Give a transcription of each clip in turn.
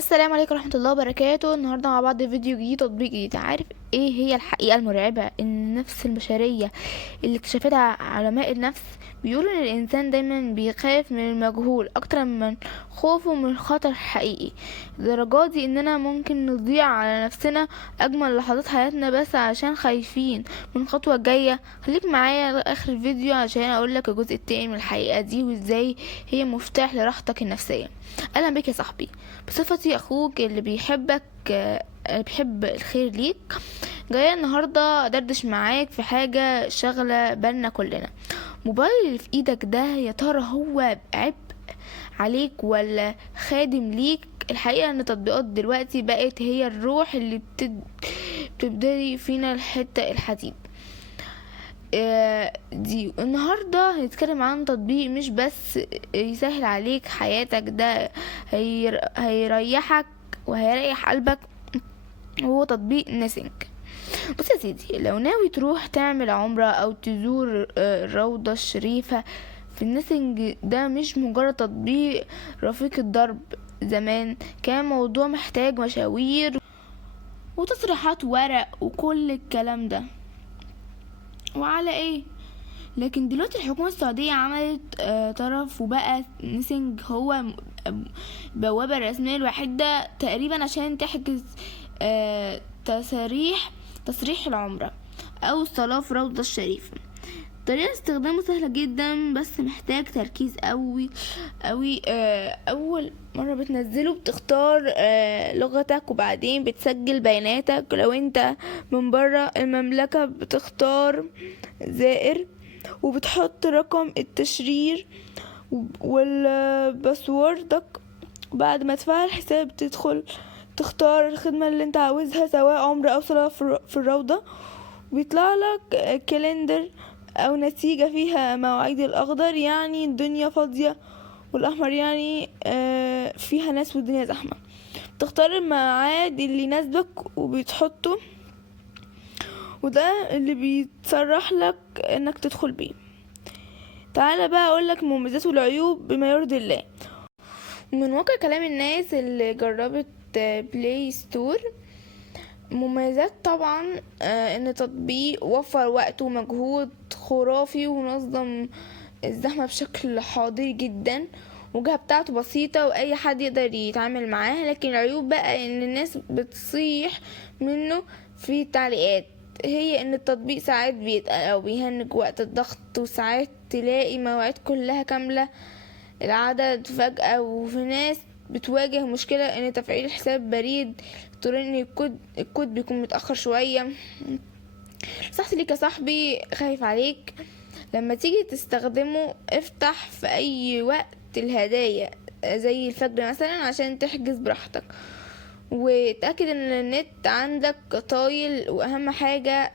السلام عليكم ورحمة الله وبركاته. النهاردة مع بعض فيديو جديد، تطبيق جديد. عارف ايه هي الحقيقة المرعبة؟ ان النفس البشرية اللي اكتشفتها علماء النفس بيقولوا ان الانسان دايما بيخاف من المجهول اكتر من خوفه من الخطر الحقيقي. الدرجات دي اننا ممكن نضيع على نفسنا اجمل لحظات حياتنا بس عشان خايفين من الخطوة الجاية. خليك معايا لاخر الفيديو عشان اقولك الجزء التاني من الحقيقة دي وازاي هي مفتاح لراحتك النفسية. اهلا بك يا صاحبي، بصفتي اخوك اللي بيحبك، اللي بيحب الخير ليك. جايه النهارده ادردش معاك في حاجه شغله بالنا كلنا. موبايل اللي في ايدك ده، يا ترى هو عبء عليك ولا خادم ليك؟ الحقيقه ان التطبيقات دلوقتي بقت هي الروح اللي بتبدري فينا الحته الحديد. دي النهاردة هنتكلم عن تطبيق مش بس يسهل عليك حياتك، ده هيريحك وهيريح قلبك. وهو تطبيق ناسينج. بص يا سيدي، لو ناوي تروح تعمل عمرة او تزور الروضة الشريفة، في الناسينج ده مش مجرد تطبيق رفيق الدرب. زمان كان موضوع محتاج مشاوير وتصريحات ورق وكل الكلام ده، وعلى ايه؟ لكن دلوقتي الحكومة السعودية عملت طرف، وبقى نسنج هو بوابة الرسمية الوحيدة تقريبا عشان تحجز تصريح العمرة او الصلاة في روضة الشريفة. طريقة استخدامه سهلة جدا بس محتاج تركيز قوي قوي. اول مرة بتنزله بتختار لغتك، وبعدين بتسجل بياناتك. لو انت من برا المملكة بتختار زائر، وبتحط رقم التشرير والباسوردك. بعد ما تفعل الحساب تدخل تختار الخدمة اللي انت عاوزها، سواء عمرة او صلاة في الروضة. بيطلع لك كالندر او نتيجة فيها مواعيد. الاخضر يعني الدنيا فاضية، والاحمر يعني فيها ناس والدنيا زحمة. تختار الميعاد اللي يناسبك وبتحطه، وده اللي بيتصرح لك انك تدخل بيه. تعالى بقى اقولك المميزات والعيوب بما يرضي الله. من واقع كلام الناس اللي جربت بلاي ستور، مميزات طبعا ان تطبيق وفر وقت ومجهود خرافي ونظم الزحمة بشكل حاضر جدا، والجهة بتاعته بسيطة واي حد يقدر يتعامل معاها. لكن العيوب بقى ان الناس بتصيح منه في التعليقات، هي ان التطبيق ساعات بيتقل او بيهنج وقت الضغط، وساعات تلاقي مواعيد كلها كاملة العدد فجأة. وفي ناس بتواجه مشكلة ان تفعيل الحساب بريد الكتروني، الكود بيكون متأخر شوية. نصيحتي ليك يا صاحبي، خايف عليك لما تيجي تستخدمه، افتح في اي وقت الهدايا زي الفجر مثلا عشان تحجز براحتك، وتأكد ان النت عندك طايل. واهم حاجة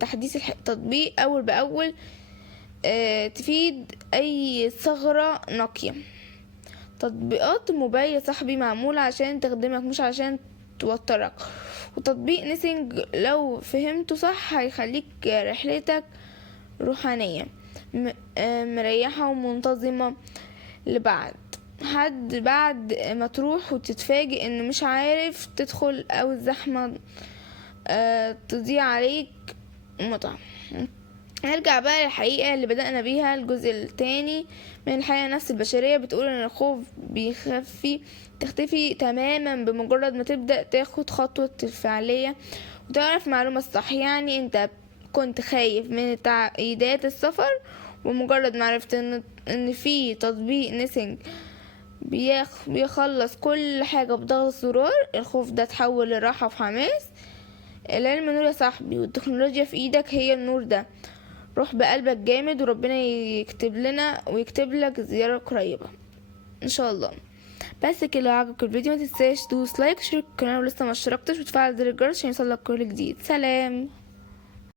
تحديث التطبيق اول باول، تفيد اي ثغرة نقية. تطبيقات الموبايل يا صاحبي معمولة عشان تخدمك مش عشان توترك. وتطبيق نسنج لو فهمته صح هيخليك رحلتك روحانية مريحة ومنتظمة بعد ما تروح وتتفاجئ ان مش عارف تدخل، او الزحمة تضيع عليك متعة. نرجع بقى للحقيقة اللي بدأنا بيها، الجزء الثاني من الحقيقة. نفس البشرية بتقول ان الخوف تختفي تماما بمجرد ما تبدأ تاخد خطوة الفعالية وتعرف معلومة الصح. يعني انت كنت خايف من تعقيدات السفر، ومجرد ما عرفت ان في تطبيق نسنج بيخلص كل حاجة بضغط زرار، الخوف ده تحول لراحة وحماس. العلم نور يا صاحبي، والتكنولوجيا في ايدك هي النور ده. روح بقلبك جامد، وربنا يكتب لنا ويكتب لك زيارة قريبة ان شاء الله. بس كده، لو عجبك الفيديو ما تنساش تدوس لايك، تشترك القناة ولسه ما اشتركتش، وتفعل زر الجرس عشان يوصلك كل جديد. سلام.